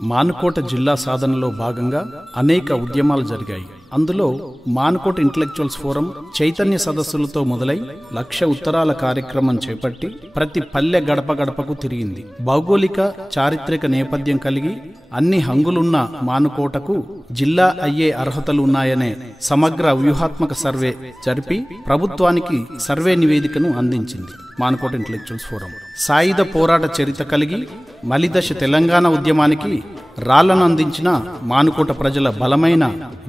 మానుకోట జిల్లా సాధనలో భాగంగా అనేక ఉద్యమాలు జరిగాయి. అందులో మానుకోట ఇంటలెక్చువల్స్ ఫోరం చైతన్య సదస్సులతో మొదలై 1,00,000 ఉత్తరాల కార్యక్రమం చేపట్టి ప్రతి పల్లె గడప గడపకు తిరిగింది. భౌగోళిక చారిత్రక నేపథ్యం కలిగి అన్ని హంగులున్న మానుకోటకు జిల్లా అయ్యే అర్హతలు ఉన్నాయనే సమగ్ర వ్యూహాత్మక సర్వే జరిపి ప్రభుత్వానికి సర్వే నివేదికను అందించింది. మానుకోట ఇంటలెక్చువల్స్ ఫోరం సాయుధ పోరాట చరిత్ర కలిగి మలిదశ తెలంగాణ ఉద్యమానికి రాళ్లను అందించిన మానుకోట ప్రజల బలమైన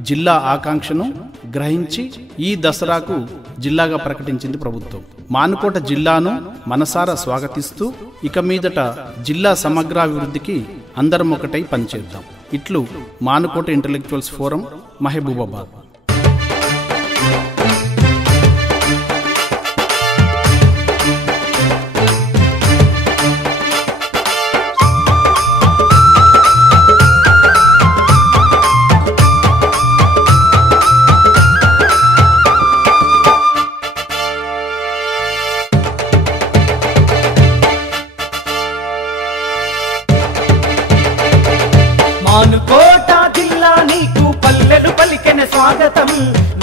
జిల్లా ఆకాంక్షను గ్రహించి ఈ దసరాకు జిల్లాగా ప్రకటించింది ప్రభుత్వం. మానుకోట జిల్లాను మనసారా స్వాగతిస్తూ ఇక మీదట జిల్లా సమగ్రాభివృద్ధికి అందరం ఒకటై పనిచేద్దాం. ఇట్లు మానుకోట ఇంటలెక్చువల్స్ ఫోరం, మహబూబాబాద్. మానుకోట జిల్లా నీకు పల్లెలు పలికెన స్వాగతం,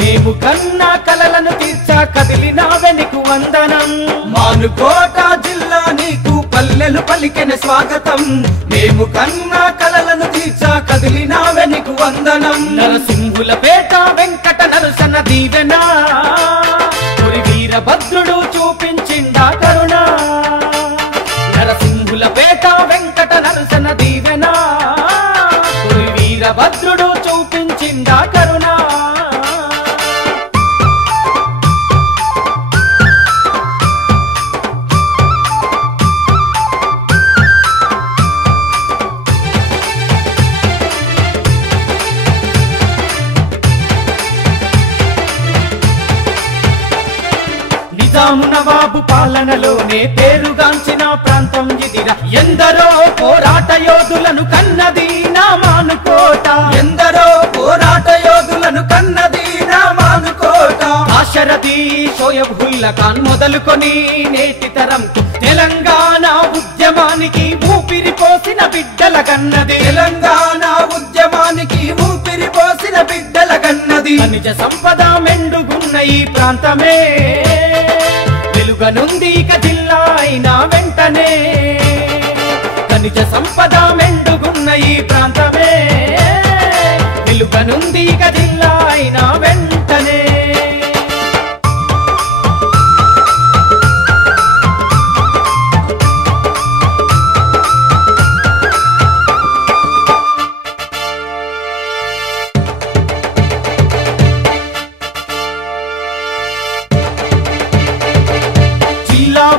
మేము కన్నా కలలను తీర్చా కదిలినావె నీకు వందనం. మానుకోట జిల్లా నీకు పల్లెలు పలికెన స్వాగతం, మేము కన్నా కలలను తీర్చా కదిలినావె నీకు వందనం. నరసింహులపేట వెంకట నరసన దీవెనా, పురి వీరభద్రుడు చూపించిండా కరుణ. నరసింహులపేట వెంకట నరసన దీవెనా, భద్రుడు చూపించిందా కరుణ. నిజాము నవాబు పాలనలోనే పేరుగాంచిన ప్రాంతం ఇదిరా. ఎందరో పోరాట యోధులను కన్నది నా మానుకోట, ఎందరో పోరాట యోధులను కన్నది నా మానుకోట. ఆశరథి షోయబుల్లా ఖాన్ మొదలుకొని నేటి తరంకు తెలంగాణ ఉద్యమానికి ఊపిరి పోసిన బిడ్డల కన్నది. తెలంగాణ ఉద్యమానికి ఊపిరి పోసిన బిడ్డల కన్నది. ఖనిజ సంపద మెండుగున్న ఈ ప్రాంతమే వెలుగనుంది ఇక జిల్లా అయినా వెంటనే. ఖనిజ సంపద మెండుగున్న ఈ ప్రాంతమే వెలుగనుంది ఇక జిల్లా అయినా వెంటనే.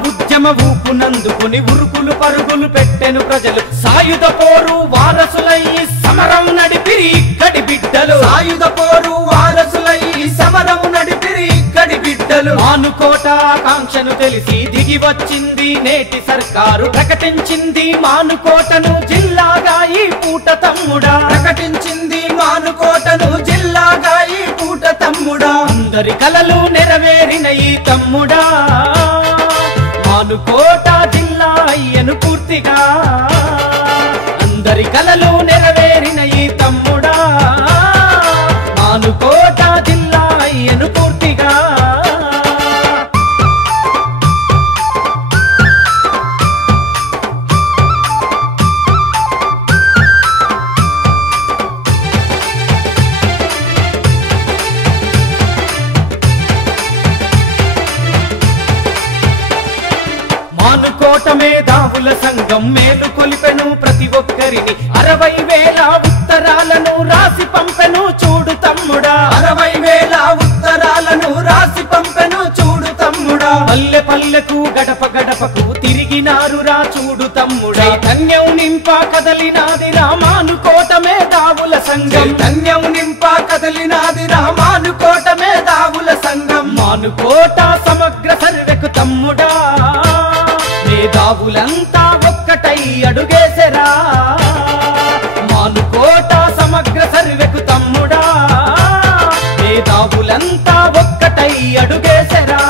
ఉద్యమ ఊపునందుకుని ఉరుకులు పరుగులు పెట్టెను ప్రజలు. సాయుధ పోరు వారసులై సమరం నడిపిరి ఇక్కడి బిడ్డలు. సాయుధ పోరు వారసులై సమరం నడిపిరి ఇక్కడి బిడ్డలు. మానుకోట ఆకాంక్షను తెలిసి దిగి వచ్చింది నేటి సర్కారు. ప్రకటించింది మానుకోటను జిల్లాగా ఈ పూట తమ్ముడా. ప్రకటించింది మానుకోటను జిల్లాగా ఈ పూట తమ్ముడా. అందరి కలలు నెరవేరిన ఈ తమ్ముడా, మానుకోట జిల్లా అయ్యను పూర్తిగా. అందరి కలలు నెరవేరిన ఈ తమ్ముడా, మానుకోట జిల్లా అయ్యను పూర్తిగా. మానుకోట మేధావుల సంఘం మేలు కొలిపెను ప్రతి ఒక్కరిని. 60,000 ఉత్తరాలను రాసి పంపెను చూడు తమ్ముడా. 60,000 ఉత్తరాలను రాసి పంపెను చూడు తమ్ముడా. పల్లె పల్లెకు గడప గడపకు తిరిగినారు రా చూడు తమ్ముడా. చైతన్యం నింపా కదలినాది రా మానుకోట మేధావుల సంఘం. చైతన్యం నింపా కదలినాది రా మానుకోట మేధావుల సంఘం. మానుకోట సమగ్ర సర్వేకు తమ్ముడా, మేధావులంతా ఒక్కటై అడుగేసరా. మానుకోట సమగ్ర సర్వేకు తమ్ముడా, మేధావులంతా ఒక్కటై అడుగేసరా.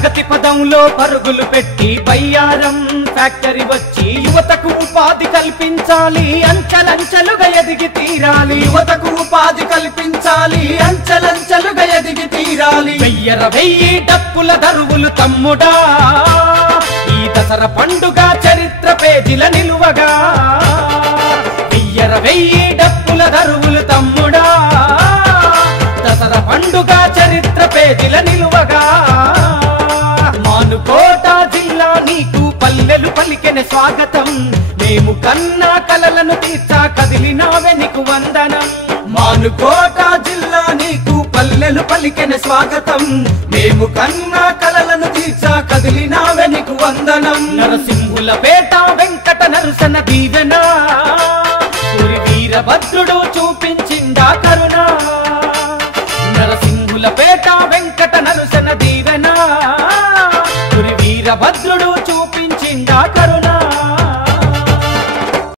ప్రగతి పదంలో పరుగులు పెట్టి బయ్యారం ఫ్యాక్టరీ వచ్చి యువతకు ఉపాధి కల్పించాలి, అంచెలంచెలుగా ఎదిగి తీరాలి. యువతకు ఉపాధి కల్పించాలి, అంచెలంచెలుగా ఎదిగి తీరాలి. వెయ్యర వెయ్యి డప్పుల దరువులు తమ్ముడా, ఈ దసరా పండుగ చరిత్ర పేజీల నిలువగా. వెయ్యర వెయ్యి డప్పుల దరువులు తమ్ముడా, దసరా పండుగ చరిత్ర పేజీల నిలువగా. మానుకోట జిల్లా నీకు పల్లెలు పలికెన స్వాగతం, మేము కన్నా కలలను తీర్చా కదిలినావే నీకు వందనం. మానుకోట జిల్లా నీకు పల్లెలు పలికెన స్వాగతం, మేము కన్నా కలలను తీర్చా కదిలినావే నీకు వందనం. నరసింహులపేట వెంకట నరసన దీవెన, పురి వీరభద్రుడు చూపించిందా కరుణ. నరసింహులపేట వెంకట నరసన